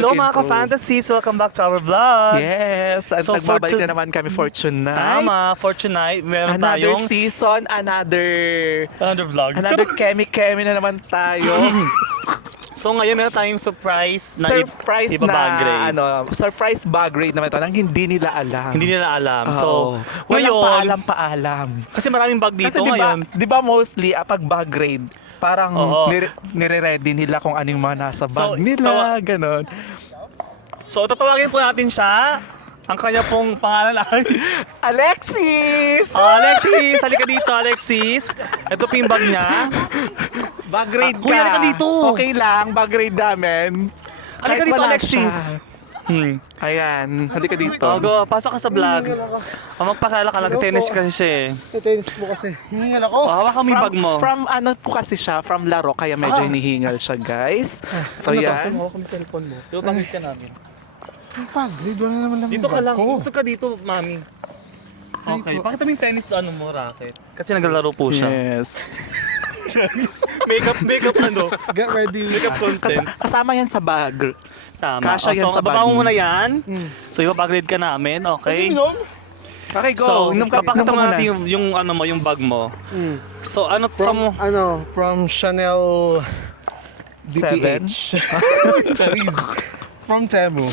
Hello mga ka-fantasies! Welcome back to our vlog! Yes! At So, nagbabalik for na naman kami for tonight. Tama, for tonight, meron Another tayong season, another vlog. kemi-kemi na naman tayo. So ngayon meron tayong surprise na surprise ibabag na, grade. surprise bag grade naman ito nang hindi nila alam. Hindi nila alam. So, Oo. Walang ngayon, paalam. kasi maraming bag dito Kasi ngayon. di ba mostly pag bag grade, parang Oo. nire-ready nila kung ano yung mga nasa So, bag nila, ganon. So tatawagin po natin siya. Ang kanya pong pangalan ay Alexis! Alexis! Halika dito, Alexis. Ito po yung bag niya. Bag grade ka. Kuya, halika dito. Okay lang, bag grade namin. Halika Kahit dito, wala Alexis. siya. Ayan, halika dito. Oh, go. Pasok ka sa vlog. Magpakala ka lang. Tennis ka siya eh. Tennis mo kasi. Hihingal ako. Oh, hawak kami bag mo. From ano po kasi siya, from laro, kaya medyo hinihingal siya, guys. So ano to? yan. Hawak kami cellphone mo. Yung pangit ka namin. Ang pag, grade wala naman lang Dito ka lang. ko. Gusto ka dito, mami. Okay. Ay, po. Pakita mo yung tennis ano mo, racket. Kasi naglalaro po siya. Yes. Makeup ano. Get ready. Makeup content. Kasama yan sa bag. Tama. Kasha yan So, sa baba bag mo mo. muna yan. So, ipapag-grade ka namin. Okay. Minom? Okay, go. So, Inom ka papakita mo muna. natin yung ano mo, yung bag mo. So, ano sa mo? From Chanel Seven? DPH. Charis. From Temu.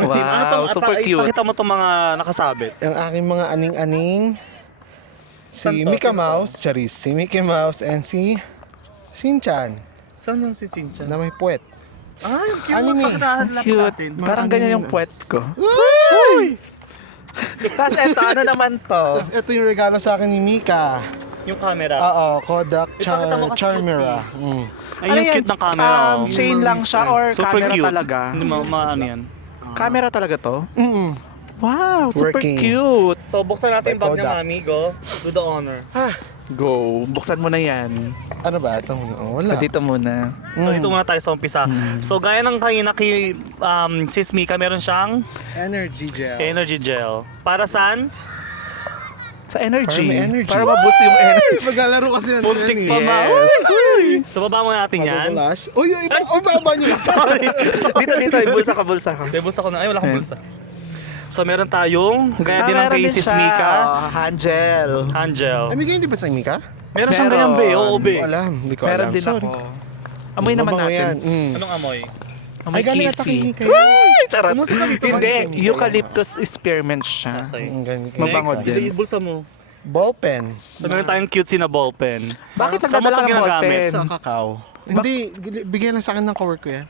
Wow, super cute. Ipakita mo itong mga nakasabit. Ang aking mga aning-aning. Si Saan to? Mika Saan to? Mouse, Charis. Si Mickey Mouse and si Shinchan Saan yung si Cynthia? na may puwet. Ah, yung cute. Anime. Cute. Parang Mga ganyan anime yung na. puwet ko. Tapos eto, ano naman to? Tapos ito yung regalo sa akin ni Mika. Yung camera. Kodak Ipakita mo kasi Charmera. Ay, Ano yung yan? cute ng camera. oh. Chain lang siya or Super camera cute. talaga? Hindi ano yan. Camera talaga to? Mm. Wow, super Working. cute. So, buksan natin yung By bag niya, Kodak. mami. Go. Do the honor. Go. Buksan mo na yan. Ano ba? Ito, wala. Dito muna. So, dito muna tayo sa umpisa. So, gaya ng kanina kay Sis Mika, meron siyang Energy gel. energy gel. Para saan? Sa energy. Para may energy. Para maboost yung energy. Maglalaro kasi yan. Puntik pa ma. So, baba mo natin yan. Flash. Uy, baba nyo lang. Sorry. Dito, bulsa ka. May bulsa ko na. Ay, wala akong bulsa. So, meron tayong, gaya din ng meron kay din Sis siya. Mika, Oh, hand gel. hand gel. Amigay, hindi ba sa Mika? Meron siyang ganyan, be. Oo, Hindi be. ko alam. Hindi ko alam. Meron din Sorry. ako. Amoy naman Mabango natin. yan. Anong amoy? Amoy Ay, galing ata kay kifi. Mika yan. Ay, charot. Kumusta ka dito? Hindi, Galing. eucalyptus spearmint siya. Okay. Ang galing. Mabango Next, din. bulsa mo. Ballpen. So, meron tayong cutesy na ballpen. Bakit Saan mo nagdadala ito ng ginagamit? ballpen? Sa kakao. Hindi, bigyan lang sa akin ng cowork ko yan.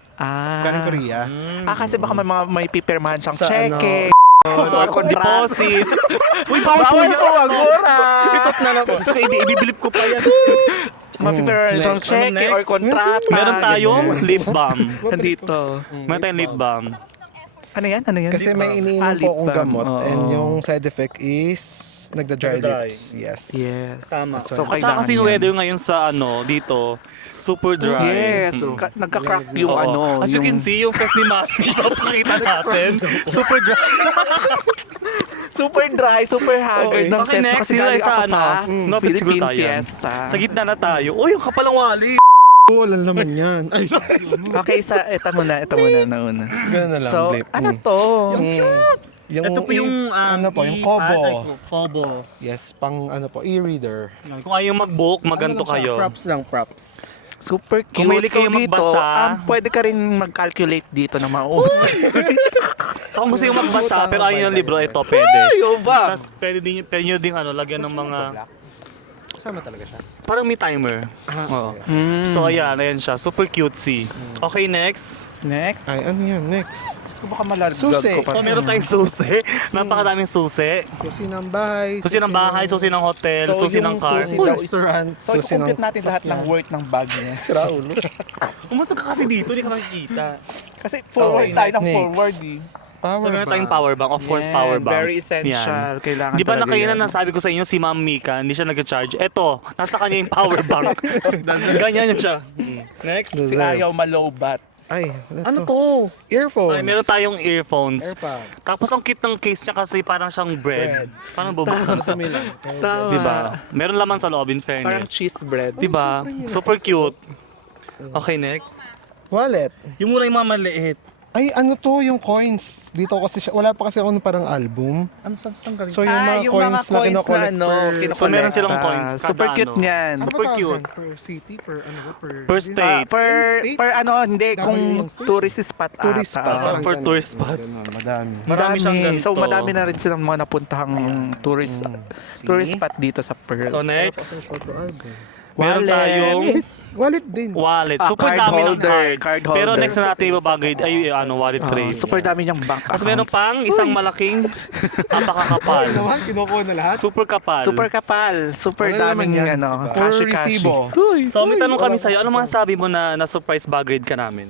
Galing Korea. Kasi baka may pipirmahan siyang Sa cheque. Or deposit. Uy, bawal po Bawal yan. po, agora. Itot na lang. Gusto ko, ibibilip ko pa yan. Mapipirmahan siyang Next. cheque Ano or next? kontrata. Meron tayong lip balm. Nandito. Meron tayong lip balm. Ano yan? Kasi may iniinom po akong gamot and yung side effect is nagda-dry Nagda-dry. lips. Yes. Yes. Tama. So, At saka kasi yung weather ngayon sa dito, super dry. Yes. Mm. Nagka-crack yung Oo. ano. As you can see, yung face ni Mami, papakita natin. Super dry. Super dry, super haggard ng Okay, seso next, kasi dito galing tayo sa ako ano. sa No, siguro Philippine tayo yan. Fiesta. Sa gitna na tayo. Uy, yung kapalang wali. Oo, walang laman yan. Ay, sorry. Okay, ito muna nauna. Ganun na lang, So, blip. ano to? Yung Ito po yung ano po, yung Kobo. Kobo. Yes, pang ano po, e-reader. Kung ayaw mag-book, maganto Ano lang siya, kayo. Props lang, props. Super cute. Kung mahilig kayo dito, magbasa. pwede ka rin mag-calculate dito na mauuna. So kung gusto yung magbasa, pero ayaw yung libro, ito pwede. Yova! Tapos pwede nyo din lagyan ng mga, Kasama talaga siya. parang may timer. Oo. So ayan siya. Super cutesy. Okay, next. Next. Ay, ano yan? Next. Gusto ko baka malalaglag Susi. ko pa. So meron tayong susi. Napakadaming susi. Susi ng bahay. Susi ng bahay, susi ng hotel, So, susi yung ng car. Susi Uy, ng restaurant. So, i-compute natin lahat ng worth ng bag niya. Sira ulo. Pumasok ka kasi dito, hindi ka nakikita. Kasi forward tayo ng next. forward eh. Power So meron bank. tayong power bank, of course Yan, power bank. very essential. Kailangan Di ba na talaga kayo yan. na nasabi ko sa inyo si Ma'am Mika, hindi siya nag-charge. Eto, nasa kanya yung power bank. Ganyan yun siya. Next. Si ayaw malobat. Ay, Ano to? Earphones. Ay, meron tayong earphones. Airpods. Tapos ang cute ng case niya kasi parang siyang bread. Parang bubuksan to. Tama. Di ba? Meron laman sa loob in Parang fairness. cheese bread. Di ba? Super cute. Okay, next. Wallet. Yung muna yung mga maliit. Ay, ano to, yung coins. Dito kasi siya, wala pa kasi ako ng parang album. Ano saan galing? So yung mga coins na kinokollect per... So, meron silang coins kada Super cute ano. niyan. Ano ba super tawag cute. dyan? Per city, per ano ba? Per state. Per ano, hindi, W kung yung state. tourist spot Tourist ata. spot. parang for ganun. tourist spot. Ganun, madami. Marami siyang ganito. So madami na rin silang mga napuntahang tourist tourist spot dito sa Pearl. So next, Photo album. meron Wallet. tayong Wallet din. wallet. Ah, Super card dami ng holder, card. card Pero holder. next na natin ibabagay ay wallet tray. Super dami niyang bank Tapos meron accounts. pang isang malaking napakakapal. naman, kinukuha na lahat. Super kapal. Super kapal. Super Wala naman daming yan, ano, diba? kashi-kashi. Or resibo. So may tanong kami sa'yo, ano masasabi mo na surprise bag grade ka namin?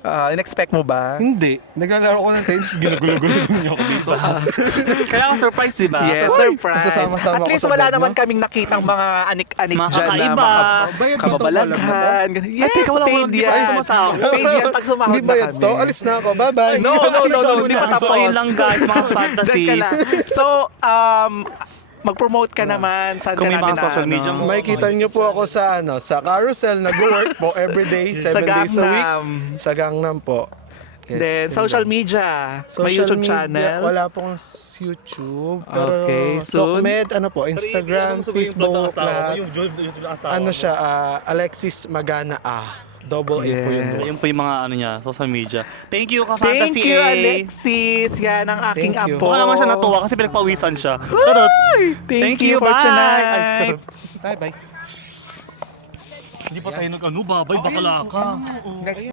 In-expect mo ba? Hindi. Naglalaro ko ng tennis, ginugulo-gulo niyo ako dito. Kaya ang surprise, di ba? Yes, Uy, surprise. nasasama-sama At ako least sa wala bag, naman no? kaming nakitang mga anik-anik Mga dyan kakaiba. na Bayad ba itong kababalaghan. Yes, teka, wala, paid di ba yan. ito masahod? Paid yan pag sumahod Hindi na ba kami. ito? Alis na ako. Bye-bye. No, hindi pa So, tapos. ayun lang guys, mga Diyan ka fantasies. lang. So, mag-promote ka naman. Saan Kung ka may namin mga social media mo. May kita niyo po ako sa sa Carousel, nag-work po everyday, 7 Sa days a week. Gangnam. Sa Gangnam po. Then, yun social lang. media. May Social YouTube media, channel. Wala pong YouTube. Pero Okay, soon. Sokmed, ano po, Instagram, Facebook, lahat. Ano siya, Alexis Magana Double A po yun. Yes. boss. Ayun po yung mga ano niya, social media. Thank you, Thank ka-fantasy you, A. Alexis. Yan ang aking Thank you. apo. Baka naman siya natuwa kasi pinagpawisan siya. Charot. Thank you for bye. tonight. Ay, charot. Bye-bye. Hindi pa tayo nag-ano, babay, bakala ka. Next.